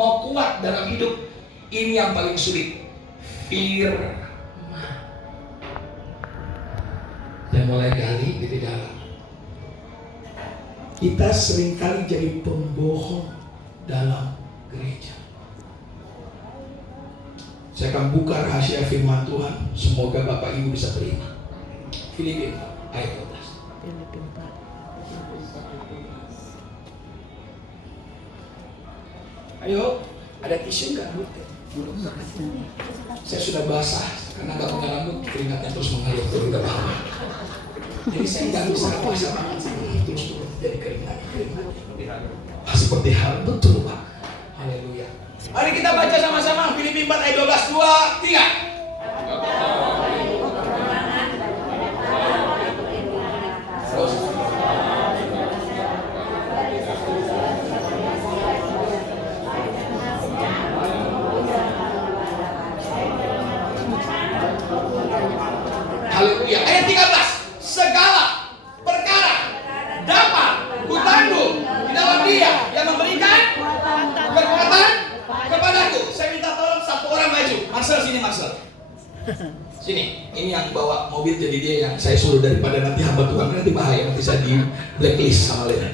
mau kuat dalam hidup, ini yang paling sulit. Firman. Dan mulai gali di dalam. Kita seringkali jadi pembohong dalam gereja. Saya akan buka rahasia firman Tuhan. Semoga Bapak Ibu bisa terima. Filipi 4 ayat 12. Filipi 4. Ayo, ada tisu nggak? Belum. Saya sudah basah karena nggak punya rambut, keringatnya terus mengalir turun ke bawah. Jadi saya nggak bisa basah tangan saya terus turun jadi keringat. Seperti hal betul Pak. Haleluya. Mari kita baca sama-sama Filipi 4 ayat 12, 2, 3. Haleluya. Ayat 13. Segala perkara dapat kutanggung di dalam Dia yang memberikan kekuatan kepadaku. Saya minta tolong satu orang maju. Marcel sini, Marcel. Sini. Ini yang bawa mobil, jadi dia yang saya suruh, daripada nanti hamba Tuhan nanti bahaya, nanti saya di blacklist sama lain.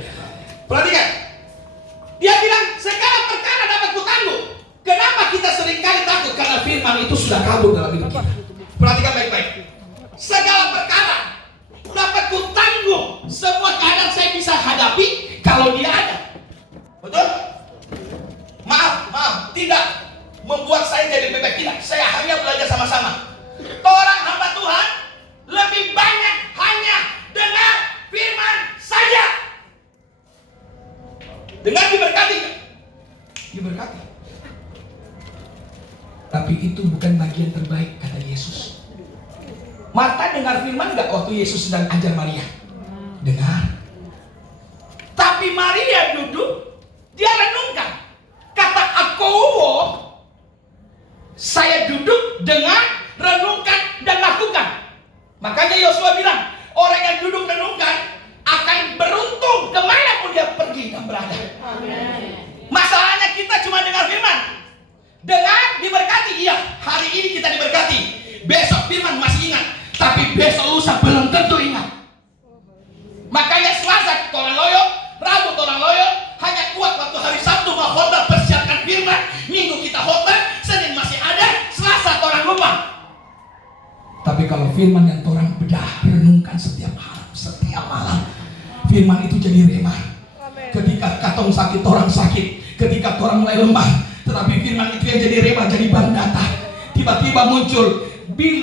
Perhatikan. Dia bilang segala perkara dapat kutanggung. Kenapa kita seringkali takut? Karena firman itu sudah kabur dalam hidup kita. Perhatikan baik-baik. Segala perkara dapat kutanggung. Semua keadaan saya bisa hadapi kalau Dia ada. Betul? Maaf, tidak membuat saya jadi bebek tidak. Saya hanya belajar sama-sama. Orang hamba Tuhan lebih banyak hanya dengar firman saja. Dengar diberkati. Diberkati. Tapi itu bukan bagian terbaik, kata Yesus. Marta dengar firman enggak waktu Yesus sedang ajar Maria? Dengar. Tapi Maria duduk, dia renungkan. Kata Akowo, saya duduk, dengar, renungkan, dan lakukan. Makanya Yosua bilang, orang yang duduk renungkan akan beruntung kemanapun dia pergi dan berada. Amen. Masalahnya kita cuma dengar firman. Dengar, diberkati, iya. Hari ini kita diberkati. Besok firman masih ingat. Tapi besok lusa belum tentu ingat. Makanya Selasa orang loyo, Rabu orang loyo, hanya kuat waktu hari Sabtu mau khotbah persiapkan firman. Minggu kita khotbah, Senin masih ada, Selasa orang lupa. Tapi kalau firman yang orang bedah renungkan setiap malam, firman itu jadi remah. Ketika katong sakit, orang sakit. Ketika orang mulai lemah, tetapi firman itu yang jadi remah, jadi bandata. Tiba-tiba muncul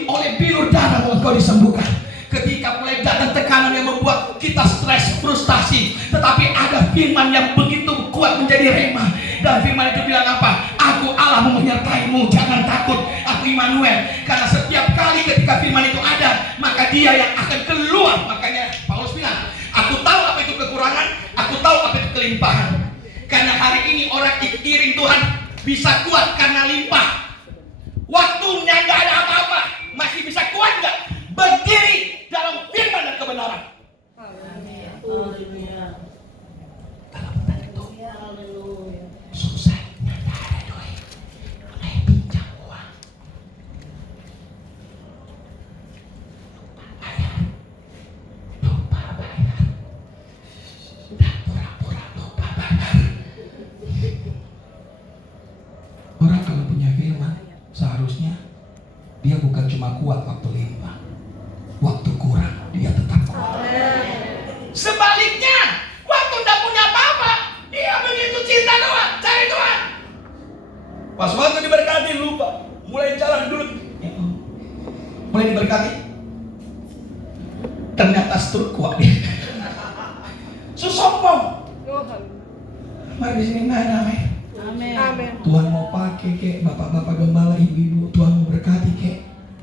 oleh bilur darah engkau disembuhkan. Ketika mulai datang tekanan yang membuat kita stres, frustasi, tetapi ada firman yang begitu kuat menjadi remah. Dan firman itu bilang apa? Aku Allah menyertaimu, jangan takut, aku Immanuel. Karena setiap kali ketika firman itu ada, maka Dia yang akan keluar. Makanya Paulus bilang, aku tahu apa itu kekurangan, aku tahu apa itu kelimpahan. Karena hari ini orang iring Tuhan bisa kuat karena limpah. Waktunya nggak ada apa-apa, masih bisa kuat nggak? Berdiri dalam firman dan kebenaran. Haleluya. Dalam tanda itu susah, nggak ada doi. Mulai pinjam uang. Lupa bayar. Dan pura-pura lupa bayar. Orang kalau punya firman, seharusnya dia bukan cuma kuat waktu limpah, waktu kurang dia tetap kuat. Sebaliknya, waktu tidak punya apa-apa, dia begitu cinta Tuhan, cari Tuhan. Pas waktu diberkati lupa, mulai jalan dulu, mulai diberkati, ternyata stroke kuat dia. Sombong. Mari di sini namanya. Amin. Tuhan mau pakai kek, bapak-bapak gembala, ibu-ibu, Tuhan mau berkati kek,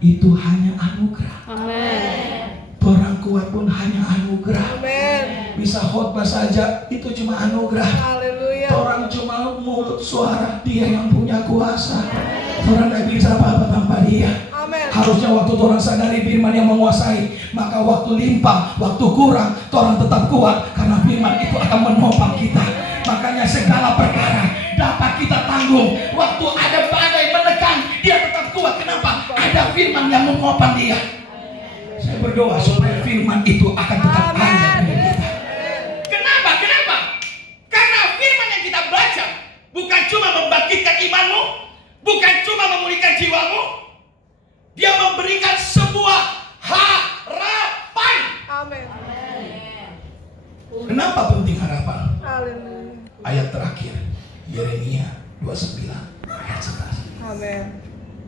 itu hanya anugerah. Amin. Orang kuat pun hanya anugerah. Amin. Bisa khotbah saja, itu cuma anugerah. Haleluya. Orang cuma mulut suara, Dia yang punya kuasa. Orang tidak bisa apa-apa tanpa Dia. Amin. Harusnya waktu orang sadari firman yang menguasai, maka waktu limpah, waktu kurang, orang tetap kuat karena firman itu akan menopang kita. Makanya segala perkara dapat kita tanggung menopang dia. Saya berdoa supaya firman itu akan tetap ada di kita. Kenapa? Karena firman yang kita baca bukan cuma membangkitkan imanmu, bukan cuma memulihkan jiwamu, dia memberikan sebuah harapan. Amin. Kenapa penting harapan? Haleluya. Ayat terakhir Yeremia 29 ayat 11. Amin.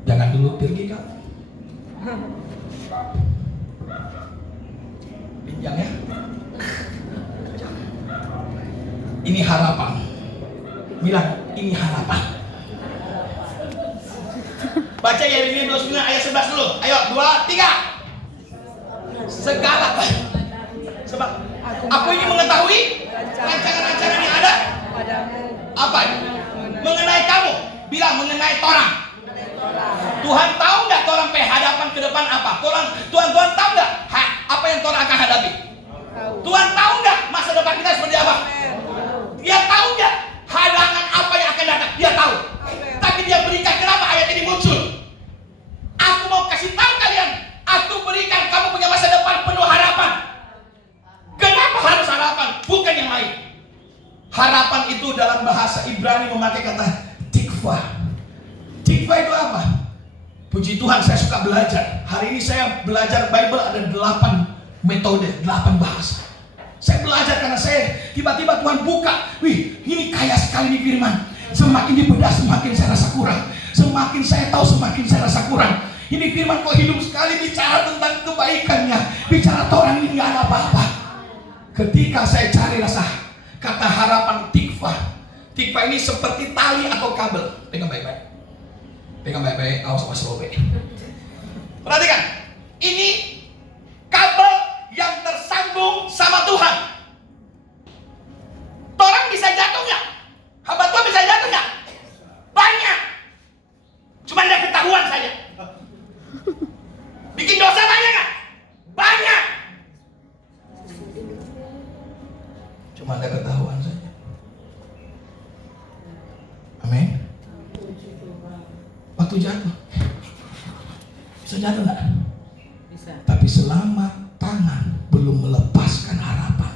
Jangan dulu pergi kamu. Pinjam ya. Ini harapan. Bilang ini harapan. Baca Yeremia 29 ayat 11 dulu. Ayo 2, 3. Segala sebab aku ingin mengetahui rancangan-rancangan yang ada Padamu. apa? Mengenai kamu. Bilang mengenai Torah. Tuhan tahu nggak Torah hadapan ke depan apa? Tuhan tahu nggak apa yang Torah akan hadapi? Tahu. Tuhan tahu nggak masa depan kita seperti apa? Amin. Dia tahu nggak halangan apa yang akan datang? Dia tahu. Amin. Tapi dia berikan, kenapa ayat ini muncul? Aku mau kasih tahu kalian, aku berikan kamu punya masa depan penuh harapan. Kenapa harus harapan? Bukan yang lain. Harapan itu dalam bahasa Ibrani memakai kata tikva. Tikva itu apa? Puji Tuhan saya suka belajar. Hari ini saya belajar Bible ada 8 metode, 8 bahasa. Saya belajar karena saya tiba-tiba Tuhan buka. Wih, ini kaya sekali nih firman. Semakin dibedah semakin saya rasa kurang. Semakin saya tahu semakin saya rasa kurang. Ini firman kok hidup sekali, bicara tentang kebaikannya, bicara Torah ini nggak ada apa-apa. Ketika saya cari rasa kata harapan tikva. Tikva ini seperti tali atau kabel. Pegang baik-baik. Pegang baik-baik, awas robek. Perhatikan, ini kabel yang tersambung sama Tuhan. Orang bisa jatuh nggak? Hamba Tuhan bisa jatuh nggak? Banyak. Cuma ada ketahuan saja. Bikin dosa banyak nggak? Banyak. Cuma ada ketahuan saja. Amin. Waktu jatuh, bisa jatuh nggak? Bisa. Tapi selama tangan belum melepaskan harapan,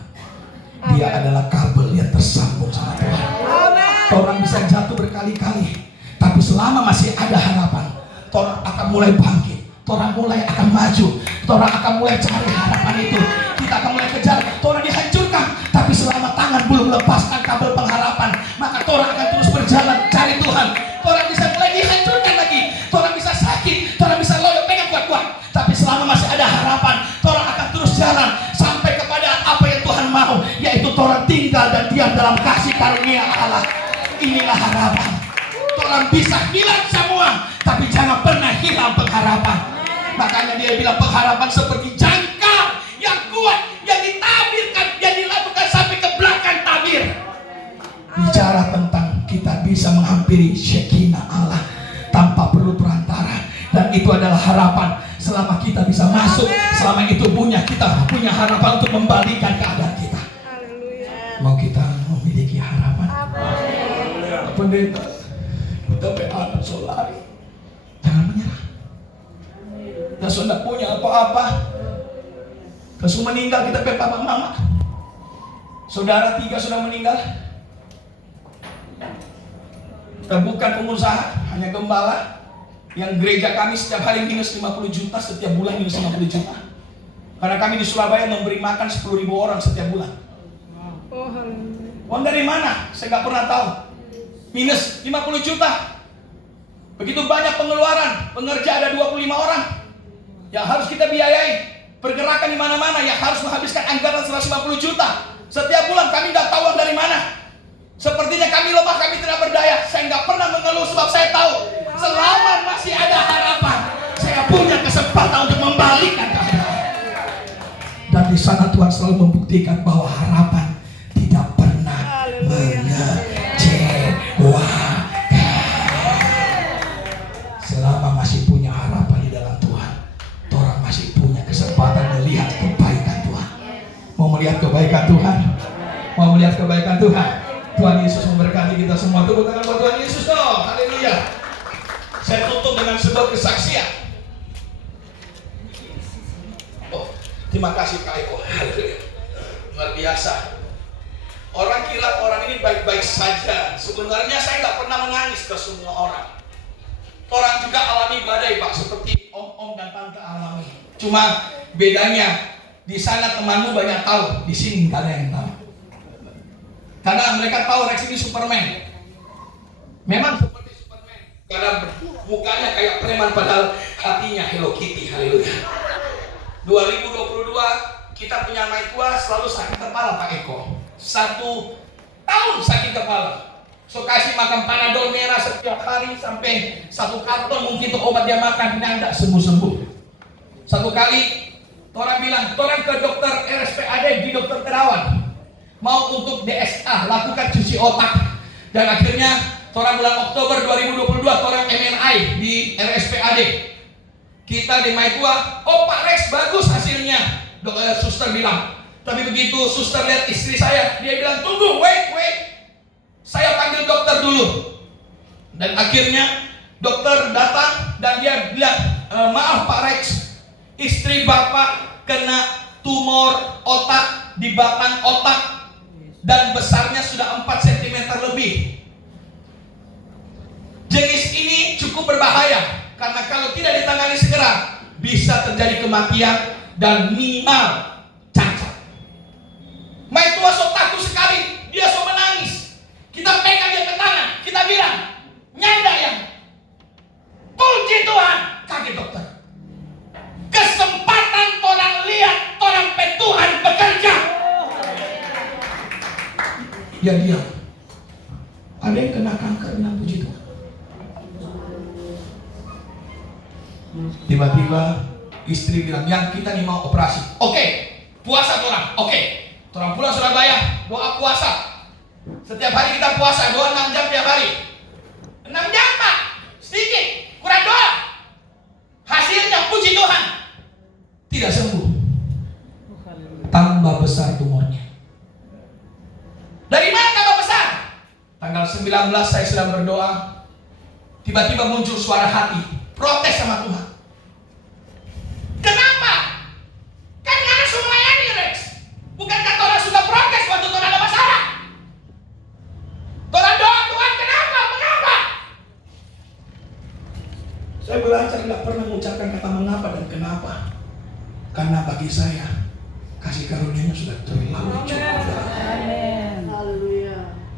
dia adalah kabel yang tersambung sama Tuhan. Amin. Orang bisa jatuh berkali-kali, tapi selama masih ada harapan, orang akan mulai bangkit, orang mulai akan maju, orang akan mulai cari harapan itu. Kita akan mulai kejar, orang dihancurkan, tapi selama tangan belum melepaskan kabel pengharapan, maka orang akan terus berjalan cari Tuhan. Orang bisa mulai dihancurkan lagi, orang bisa sakit, orang bisa loyo, pegang kuat-kuat. Tapi selama masih ada harapan, orang akan terus jalan sampai kepada apa yang Tuhan mau, yaitu orang tinggal dan diam dalam kasih karunia Allah. Inilah harapan. Orang bisa hilang semua, tapi jangan pernah hilang pengharapan. Makanya dia bilang pengharapan seperti jangkar yang kuat, yang ditabirkan, yang dilakukan sampai ke belakang tabir. Bicara tentang kita bisa menghampiri Shekinah Allah tanpa perlu perantara, dan itu adalah harapan. Selama kita bisa masuk, selama itu kita punya harapan untuk membalikan keadaan kita. Haleluya. Mau kita memiliki harapan? Amin. Pendeta, kita anak solari, jangan menyerah. Kita sudah punya apa-apa, kita sudah meninggal, kita papa mama, saudara 3 sudah meninggal. Kita bukan pengusaha, hanya gembala. Yang gereja kami setiap hari minus 50 juta, setiap bulan minus 50 juta. Karena kami di Surabaya memberi makan 10.000 orang setiap bulan. Oh, haleluya. Uang dari mana? Saya nggak pernah tahu. Minus 50 juta. Begitu banyak pengeluaran. Pengerja ada 25 orang yang harus kita biayai. Pergerakan di mana-mana yang harus menghabiskan anggaran 150 juta. Setiap bulan kami nggak tahu uang dari mana. Sepertinya kami lemah, kami tidak berdaya. Saya nggak pernah mengeluh sebab saya tahu selama masih ada harapan, saya punya kesempatan untuk membalikkan keadaan. Dan di sana Tuhan selalu membuktikan bahwa harapan tidak pernah mengecewakan. Selama masih punya harapan di dalam Tuhan, orang masih punya kesempatan melihat kebaikan Tuhan. Mau melihat kebaikan Tuhan? Mau melihat kebaikan Tuhan? Tuhan Yesus memberkati kita semua. Tepuk tangan buat Tuhan Yesus dong. Haleluya. Saya tutup dengan sebuah kesaksian. Terima kasih Kak Eko. Haleluya. Luar biasa. Orang kira orang ini baik-baik saja. Sebenarnya saya nggak pernah menangis ke semua orang. Orang juga alami badai Pak, seperti om-om dan tante alami. Cuma bedanya di sana temanmu banyak tahu, di sini nggak ada yang tahu. Karena mereka tahu Rex ini Superman. Memang seperti Superman. Karena mukanya kayak preman padahal hatinya Hello Kitty. Haleluya. 2022 kita punya Maitua selalu sakit kepala Pak Eko. 1 tahun sakit kepala. So kasih makan Panadol merah setiap hari sampai 1 karton mungkin itu obat dia makan, tidak sembuh-sembuh. Satu kali orang bilang, orang ke dokter RSPAD di Dokter Terawan mau untuk DSA, lakukan cuci otak. Dan akhirnya orang bulan Oktober 2022 orang MRI di RSPAD. Kita di Maitua, oh Pak Rex bagus hasilnya. Dokter suster bilang. Tapi begitu suster lihat istri saya, dia bilang tunggu, wait. Saya panggil dokter dulu. Dan akhirnya dokter datang dan dia bilang, maaf Pak Rex, istri Bapak kena tumor otak di batang otak dan besarnya sudah 4 cm lebih. Jenis ini cukup berbahaya karena kalau tidak ditangani segera bisa terjadi kematian dan minimal cacat. Maitua sok takut sekali, dia sok menangis. Kita pegang dia ke tangan, kita bilang, nyanda yang puji Tuhan. Kaget dokter. Kesempatan orang lihat orang Tuhan bekerja. Dia diam. Ada yang kena kanker, bilang puji Tuhan. Tiba-tiba istri bilang, yang kita nih mau operasi. Oke, puasa orang. Oke, orang pulang Surabaya, doa puasa. Setiap hari kita puasa, doa 6 jam tiap hari. 6 jam Pak, sedikit, kurang doa. Hasilnya puji Tuhan, tidak sembuh, tambah besar tumornya. Dari mana tambah besar? Tanggal 19 saya sedang berdoa, tiba-tiba muncul suara hati, protes sama Tuhan. Kenapa? Kan karena semua melayani Rex. Bukankah Tuhan sudah protes waktu Tuhan ada masalah? Tuhan doa Tuhan, kenapa? Mengapa? Saya belajar tidak pernah mengucapkan kata mengapa dan kenapa. Karena bagi saya kasih karunia-Nya sudah terlalu cukup.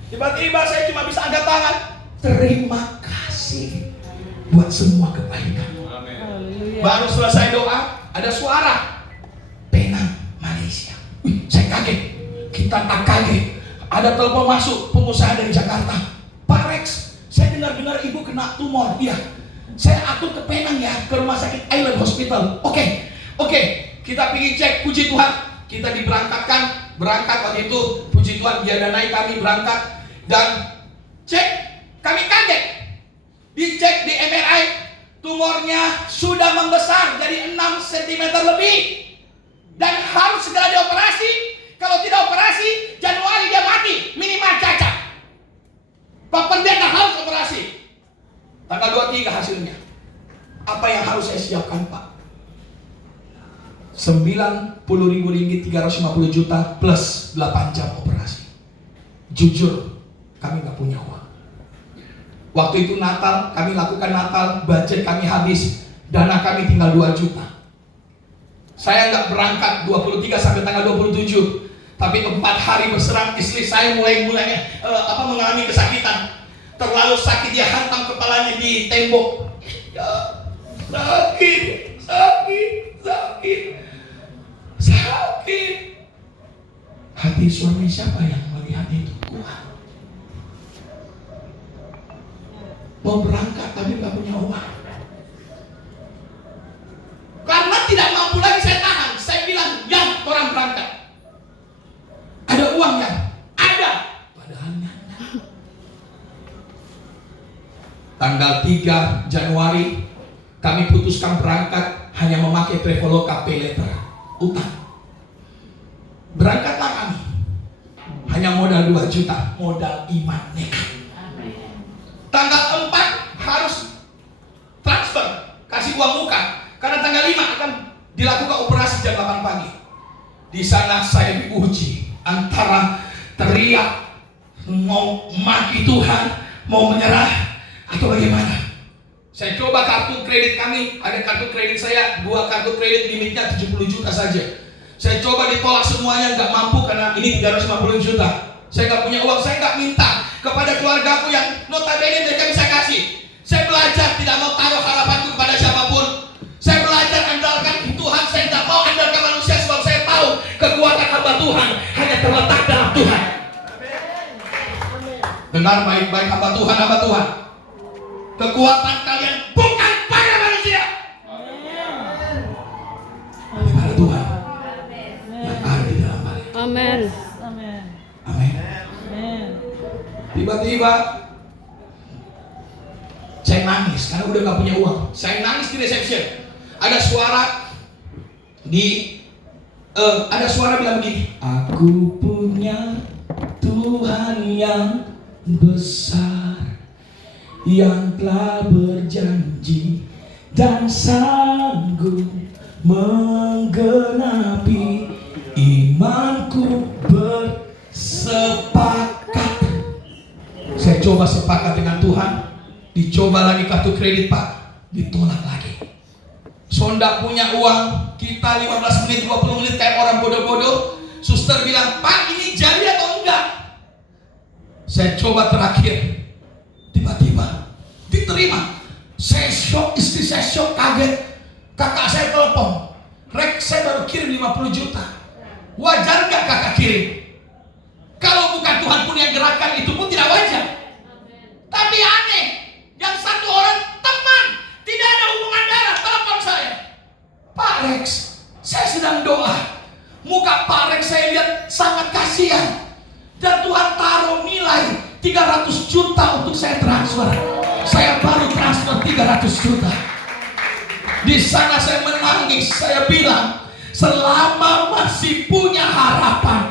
Tiba-tiba saya cuma bisa angkat tangan. Terima kasih buat semua kebaikan. Baru selesai doa, ada suara Penang, Malaysia. Saya kaget. Kita tak kaget. Ada telepon masuk pengusaha dari Jakarta. Pak Rex, saya dengar-dengar ibu kena tumor. Iya. Saya atur ke Penang ya, ke rumah sakit Island Hospital. Oke. Kita pergi cek, puji Tuhan. Kita diberangkatkan, berangkat waktu itu, puji Tuhan dia danai kami berangkat dan cek, kami kaget. Dicek di MRI, tumornya sudah membesar jadi 6 cm lebih dan harus segera dioperasi. Kalau tidak operasi, Januari dia mati, minimal cacat. Pak Pendeta harus operasi. Tanggal 23 hasilnya. Apa yang harus saya siapkan Pak? 90.000 ringgit, 350 juta plus 8 jam operasi. Jujur, kami gak punya uang. Waktu itu Natal, kami lakukan Natal, budget kami habis, dana kami tinggal 2 juta. Saya nggak berangkat 23 sampai tanggal 27, tapi 4 hari berserang istri saya mulainya mengalami kesakitan. Terlalu sakit, dia hantam kepalanya di tembok. Ya, sakit. Hati suami siapa yang melihat itu kuat? Mau berangkat tapi nggak punya uang. Karena tidak mampu lagi saya tahan. Saya bilang, yang orang berangkat. Ada uangnya? Ada. Padahal nggak. Tanggal 3 Januari kami putuskan berangkat hanya memakai Traveloka Pay Letter. Utang. Berangkatlah kami. Hanya modal 2 juta. Modal iman nekat. Tanggal 4 harus transfer, kasih uang muka. Karena tanggal 5 akan dilakukan operasi jam 8 pagi. Di sana saya diuji antara teriak mau maki Tuhan, mau menyerah, atau bagaimana. Saya coba kartu kredit kami, ada kartu kredit saya, 2 kartu kredit limitnya 70 juta saja. Saya coba ditolak semuanya, nggak mampu karena ini 350 juta. Saya nggak punya uang, saya nggak minta kepada keluargaku yang notabene mereka bisa kasih. Saya belajar tidak mau taruh harapanku kepada siapapun. Saya belajar andalkan Tuhan, saya tidak mau andalkan manusia sebab saya tahu kekuatan hamba Tuhan hanya terletak dalam Tuhan. Dengar baik-baik hamba Tuhan. Kekuatan kalian bukan pada manusia, tapi pada Tuhan yang ada di dalam kalian. Amin. Amin. Tiba-tiba saya nangis karena udah gak punya uang. Saya nangis di reception. Ada suara bilang begini, aku punya Tuhan yang besar, yang telah berjanji dan sanggup menggenapi imanku bersepakat. Saya coba sepakat dengan Tuhan, dicoba lagi kartu kredit Pak, ditolak lagi. Sonda punya uang, kita 15 menit, 20 menit kayak orang bodoh-bodoh. Suster bilang, Pak ini jadi atau enggak? Saya coba terakhir, tiba-tiba diterima. Saya shock, istri saya shock, kaget. Kakak saya telepon, Rek saya baru kirim 50 juta. Wajar nggak kakak kirim? Kalau bukan Tuhan pun yang gerakan, itu pun tidak wajar. Tapi aneh, yang satu orang teman, tidak ada hubungan darah, telepon saya, Pak Rex, saya sedang doa. Muka Pak Rex saya lihat sangat kasihan, dan Tuhan taruh nilai 300 juta untuk saya transfer. Saya baru transfer 300 juta. Di sana saya menangis, saya bilang, selama masih punya harapan,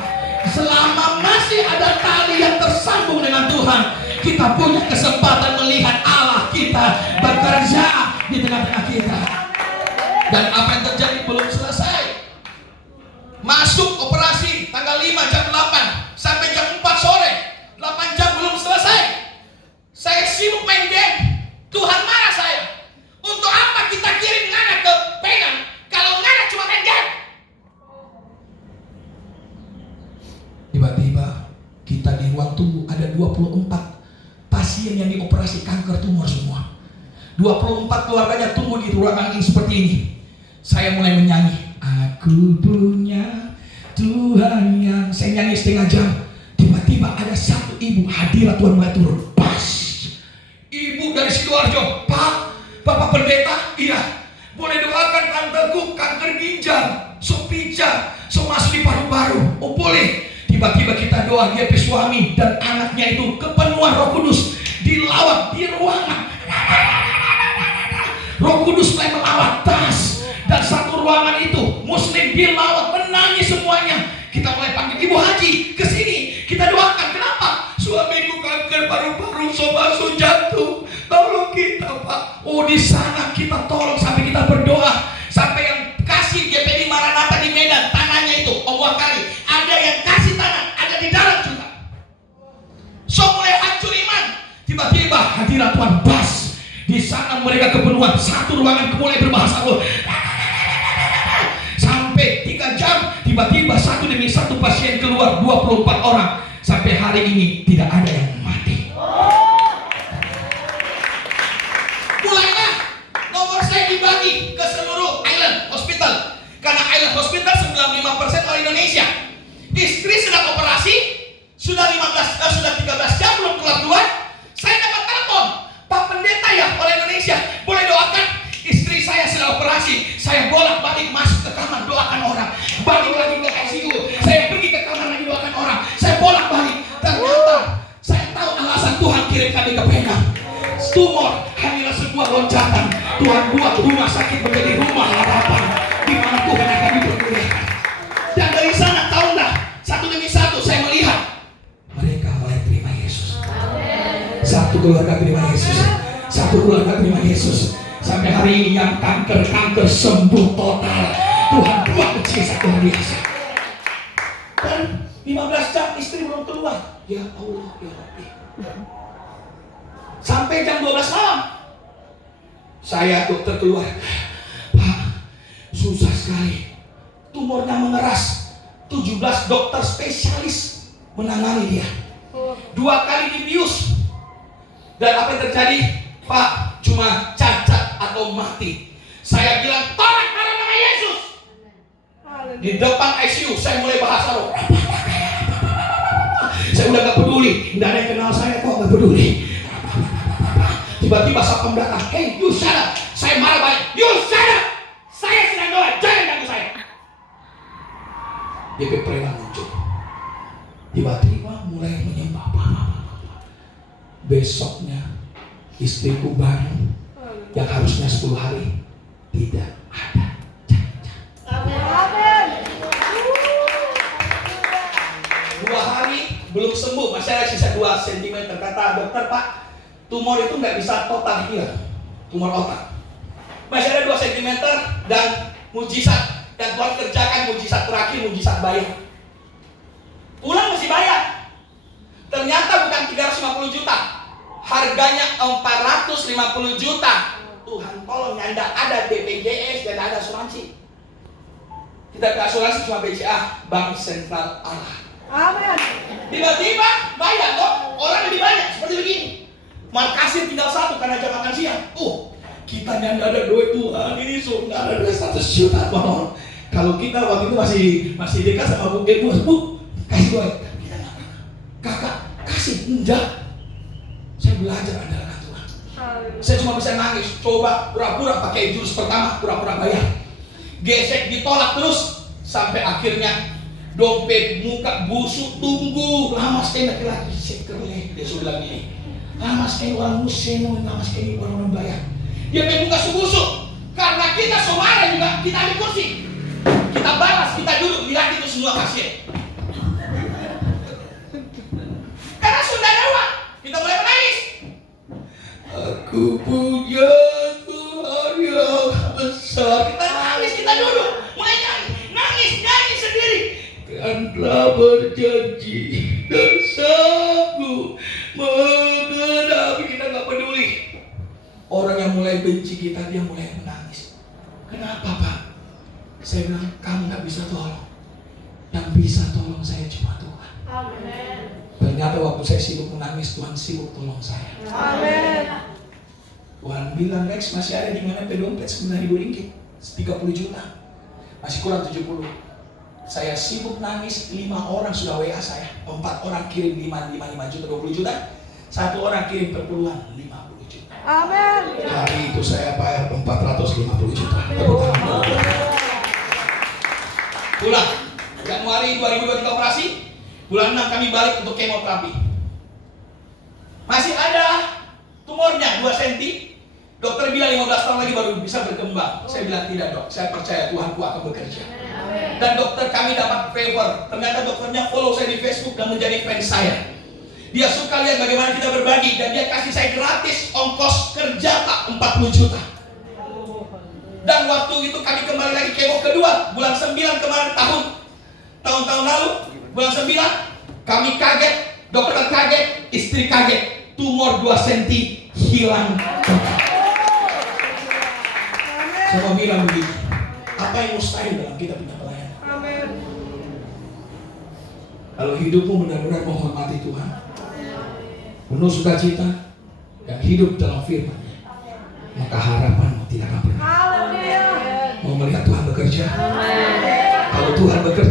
selama masih ada tali yang tersambung dengan Tuhan, kita punya kesempatan melihat Allah kita bekerja di tengah-tengah kita. Dan apa yang terjadi belum selesai. Masuk operasi tanggal 5 jam 8 sampai jam 4 sore, 8 jam belum selesai. Saya sibuk main game. Tuhan marah saya. Untuk apa kita kirim Nana ke Penang kalau Nana cuma main game? Tiba-tiba kita di ruang tunggu ada 24 pasien yang dioperasi kanker tumor semua. 24 keluarganya tunggu di ruangan yang seperti ini. Saya mulai menyanyi, aku punya Tuhan yang, saya nyanyi setengah jam. Tiba-tiba ada satu ibu, hadirat Tuhan mulai turun. Pas, ibu dari Sidoarjo, Pak, Bapak Pendeta, iya, boleh doakan tanteku kanker ginjal, pijat, masuk di paru-paru. Oh boleh. Tiba-tiba kita doa, dia suami dan anaknya itu kepenuhan Roh Kudus, dilawat di ruangan. Roh Kudus mulai melawat tas, dan satu ruangan itu Muslim dilawat, menangis semuanya. Kita mulai panggil Ibu Haji ke sini, kita doakan. Kenapa? Suamiku kanker paru-paru, masuk jatuh. Tolong kita Pak. Oh di sana kita tolong sampai kita berdoa, sampai yang kasih GPD Maranatha di Medan tanahnya itu Allah kali. Ada yang kasih tanah, ada di dalam juga. So mulai hancur iman. Tiba-tiba hadirat Tuhan bas. Di sana mereka kepenuhan, satu ruangan mulai berbahasa Allah. Sampai 3 jam, tiba-tiba satu demi satu pasien keluar, 24 orang. Sampai hari ini tidak ada yang mati. Mulailah nomor saya dibagi ke seluruh Island Hospital. Karena Island Hospital 95% orang Indonesia. Istri sedang operasi, sudah 13 jam belum keluar. Saya dapat telepon, Pak Pendeta ya orang Indonesia, boleh doakan istri saya sedang operasi. Saya bolak-balik masuk ke kamar doakan orang, balik lagi ke ICU, saya pergi ke kamar lagi doakan orang, saya bolak-balik. Ternyata saya tahu alasan Tuhan kirim kami ke Penang. Tumor hanyalah sebuah loncatan. Tuhan buat rumah sakit menjadi rumah harapan, di mana Tuhan akan dipermuliakan. Dan dari sana tahu nggak, satu demi satu saya melihat mereka mulai terima Yesus. Satu keluarga terima Yesus, satu keluarga terima Yesus. Sampai hari ini yang kanker sembuh total. Tuhan buat mujizat luar biasa. Dan 15 jam istri belum keluar. Ya Allah, ya Rabbi. Sampai jam 12 malam. Saya dokter keluar. Pak, susah sekali. Tumornya mengeras. 17 dokter spesialis menangani dia. 2 kali dibius. Dan apa yang terjadi? Pak, cuma cacat atau mati. Saya bilang, tolak dalam nama Yesus. Di depan ICU, saya mulai bahasa roh. Saya udah gak peduli. Tidak ada yang kenal saya kok, gak peduli. Tiba-tiba satpam datang. Hey, you shut up. Saya marah banyak. You shut up. Saya sedang doa, jangan ganggu saya. DP preman muncul. Tiba-tiba mulai menyembah. Besoknya istriku baru yang harusnya 10 hari tidak ada cacat. 2 hari belum sembuh, masih ada sisa 2 cm. Kata dokter, Pak, tumor itu nggak bisa total hilang, tumor otak. Masih ada 2 cm dan mujizat. Dan Tuhan kerjakan mujizat terakhir, mujizat bayar. Pulang mesti bayar. Ternyata bukan 350 juta, harganya 450 juta. Tuhan tolong, Anda ada BPJS dan ada asuransi. Kita ke asuransi cuma BCA, Bank Sentral Allah. Amin. Tiba-tiba bayar kok, orang lebih banyak seperti begini. Markasir tinggal 1 karena jam makan siang. Kita nggak ada duit, Tuhan ini nggak ada duit 100 juta, Bang. Kalau kita waktu itu masih dekat sama Bu, kasih duit. Kita nggak pernah. Kakak kasih, enggak. Saya belajar andalkan Tuhan. Saya cuma bisa nangis, coba pura-pura pakai jurus pertama, pura-pura bayar. Gesek ditolak terus sampai akhirnya dompet muka busuk, tunggu lama sekali laki-laki sekerle. Dia sudah bilang gini, lama sekali orang muslim, lama sekali orang bayar. Dia pengen muka busuk karena kita semua juga kita ambil kursi, kita balas, kita duduk, lihat itu semua pasien. Karena sudah ada uang, kita mulai menangis. Aku punya Tuhan yang besar. Kita nangis, kita duduk, mulai nangis sendiri. Dan telah berjanji dan sanggup menghadapi. Kita nggak peduli. Orang yang mulai benci kita, dia mulai menangis. Kenapa, Pak? Saya bilang, kamu nggak bisa tolong. Yang bisa tolong saya cuma Tuhan. Amin. Ternyata waktu saya sibuk menangis, Tuhan sibuk tolong saya. Amin. Tuhan bilang, Rex, masih ada di mana dompet 9.000 ringgit, 30 juta, masih kurang 70. Saya sibuk nangis, 5 orang sudah WA saya, 4 orang kirim 5 juta, 20 juta, 1 orang kirim perpuluhan 50 juta. Amin. Hari itu saya bayar 450 juta. Pulang. Januari 2023 operasi, bulan 6 kami balik untuk kemoterapi. Masih ada tumornya 2 cm. Dokter bilang 15 tahun lagi baru bisa berkembang. Saya bilang tidak, Dok, saya percaya Tuhanku akan bekerja. Dan dokter kami dapat favor. Ternyata dokternya follow saya di Facebook dan menjadi fans saya. Dia suka lihat bagaimana kita berbagi dan dia kasih saya gratis ongkos kerja Pak 40 juta. Dan waktu itu kami kembali lagi kemo kedua bulan 9 kemarin tahun lalu bulan 9 kami kaget, dokter kaget, istri kaget, tumor 2 cm hilang. Saya mau bilang begini, apa yang mustahil dalam kita punya pelayanan? Amin. Kalau hidupmu benar-benar menghormati Tuhan, penuh sukacita dan hidup dalam firman, maka harapanmu tidak akan pernah. Mau melihat Tuhan bekerja? Kalau Tuhan bekerja